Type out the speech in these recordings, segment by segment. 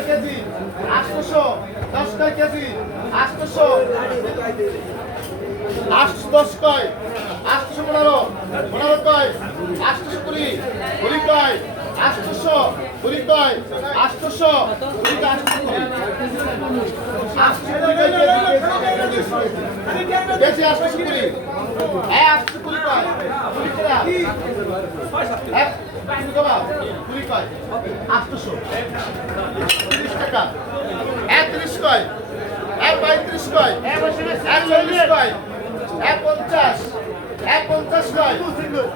KG 810 KG 800 810 কয় 815 15 কয় 820 20 কয় 800 20 কয় 800 কেজি 820 এই 820 কয় 20 টাকা এক কমা 20 কয় 800 30 টাকা 30 কয় 35 কয় 40 কয় 50 কয়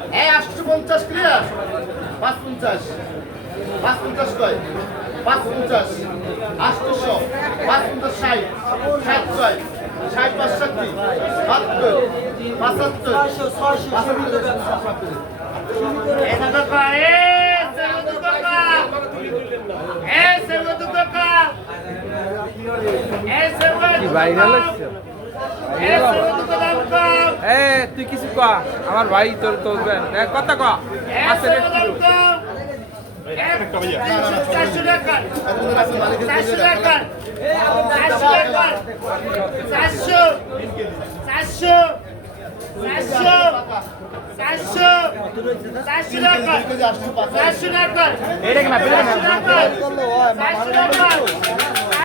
850 ক্লিয়ার 550 কয় 550 800 550 60 কয় 60 65 70 তুই কিছু ক আমার ভাই তোর তোর কথা ক এটা